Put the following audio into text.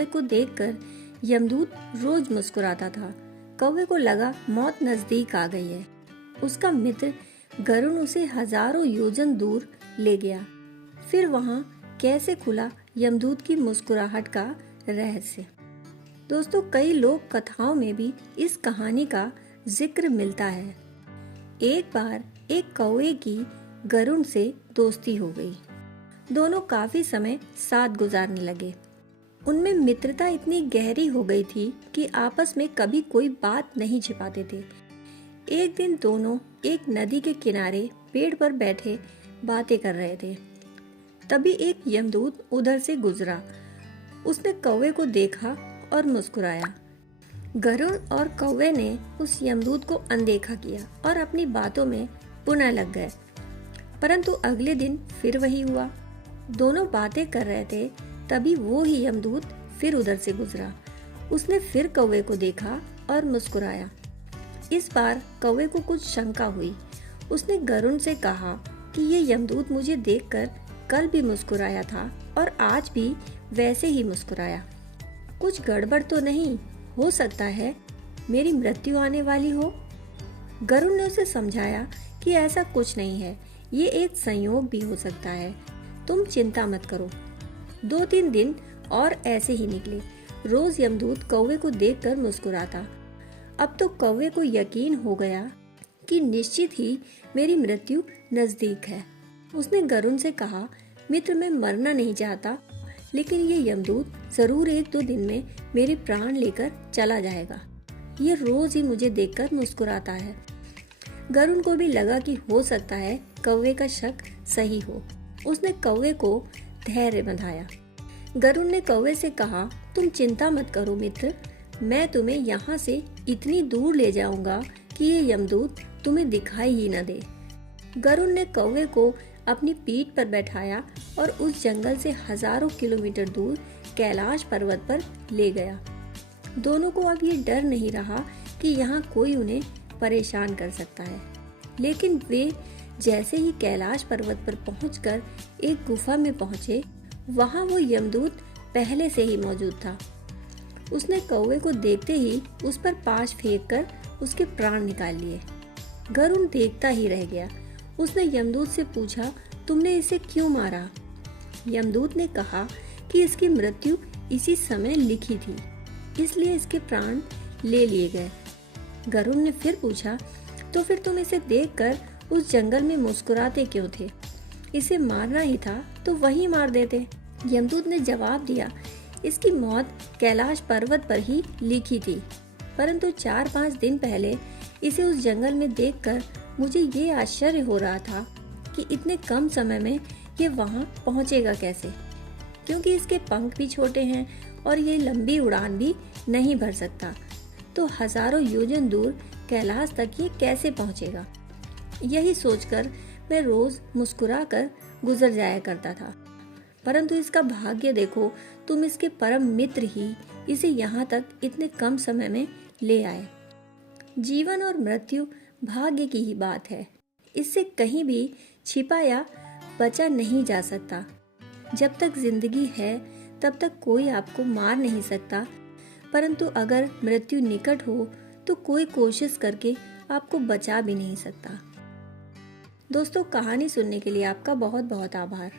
कौवे को देखकर यमदूत रोज मुस्कुराता था। कौवे को लगा मौत नजदीक आ गई है। उसका मित्र गरुड़ उसे हजारों योजन दूर ले गया। फिर वहां कैसे खुला यमदूत की मुस्कुराहट का रहस्य। दोस्तों, कई लोक कथाओं में भी इस कहानी का जिक्र मिलता है। एक बार एक कौवे की गरुड़ से दोस्ती हो गई। दोनों काफी समय साथ गुजारने लगे। उनमें मित्रता इतनी गहरी हो गई थी कि आपस में कभी कोई बात नहीं छिपाते थे। एक दिन दोनों एक नदी के किनारे पेड़ पर बैठे बातें कर रहे थे। तभी एक यमदूत उधर से गुजरा। उसने कौवे को देखा और मुस्कुराया। गरुड़ और कौवे ने उस यमदूत को अनदेखा किया और अपनी बातों में पुनः लग गए। परंतु अगले दिन फिर वही हुआ। दोनों बातें कर रहे थे, तभी वो ही यमदूत फिर उधर से गुजरा। उसने फिर कौवे को देखा और मुस्कुराया। इस बार कौवे को कुछ शंका हुई। उसने गरुड़ से कहा कि ये यमदूत मुझे देखकर कल भी मुस्कुराया था और आज भी वैसे ही मुस्कुराया। कुछ गड़बड़ तो नहीं हो सकता है मेरी मृत्यु आने वाली हो? गरुड़ ने उसे समझाया कि ऐसा कुछ नहीं है, ये एक संयोग भी हो सकता है। तुम चिंता मत करो। 2-3 दिन और ऐसे ही निकले। रोज यमदूत कौवे को देखकर मुस्कुराता। अब तो कौवे को यकीन हो गया कि निश्चित ही मेरी मृत्यु नजदीक है। उसने गरुड़ से कहा, मित्र, मैं मरना नहीं चाहता, लेकिन ये यमदूत जरूर 1-2 दिन में मेरे प्राण लेकर चला जाएगा। ये रोज ही मुझे देखकर मुस्कुराता है। गरुड़ को भी लगा कि हो सकता है कौवे का शक सही हो। उसने कौवे को धैर्य बंधाया। गरुड़ ने कौवे से कहा, तुम चिंता मत करो मित्र, मैं तुम्हें यहाँ से इतनी दूर ले जाऊंगा कि ये यमदूत तुम्हें दिखाई ही न दे। गरुड़ ने कौवे को अपनी पीठ पर बैठाया और उस जंगल से हजारों किलोमीटर दूर कैलाश पर्वत पर ले गया। दोनों को अब ये डर नहीं रहा कि यहाँ कोई उन्हें परेशान कर सकता है। लेकिन वे जैसे ही कैलाश पर्वत पर पहुंचकर एक गुफा में पहुंचे, वहां वो यमदूत पहले से ही मौजूद था। उसने कौवे को देखते ही उस पर पाश फेंककर उसके प्राण निकाल लिए। गरुड़ देखता ही रह गया। उसने यमदूत से पूछा, तुमने इसे क्यों मारा? यमदूत ने कहा कि इसकी मृत्यु इसी समय लिखी थी, इसलिए इसके प्राण ले लिए गए। गरुड़ ने फिर पूछा, तो फिर तुम इसे देखकर उस जंगल में मुस्कुराते क्यों थे? इसे मारना ही था तो वही मार देते। यमदूत ने जवाब दिया, इसकी मौत कैलाश पर्वत पर ही लिखी थी, परंतु 4-5 दिन पहले इसे उस जंगल में देखकर मुझे ये आश्चर्य हो रहा था कि इतने कम समय में ये वहां पहुंचेगा कैसे, क्योंकि इसके पंख भी छोटे हैं और ये लंबी उड़ान भी नहीं भर सकता, तो हजारों योजन दूर कैलाश तक ये कैसे पहुंचेगा। यही सोचकर मैं रोज मुस्कुराकर गुजर जाया करता था, परंतु इसका भाग्य देखो, तुम इसके परम मित्र ही इसे यहाँ तक इतने कम समय में ले आए। जीवन और मृत्यु भाग्य की ही बात है, इससे कहीं भी छिपा या बचा नहीं जा सकता। जब तक जिंदगी है तब तक कोई आपको मार नहीं सकता, परंतु अगर मृत्यु निकट हो तो कोई कोशिश करके आपको बचा भी नहीं सकता। दोस्तों, कहानी सुनने के लिए आपका बहुत बहुत आभार।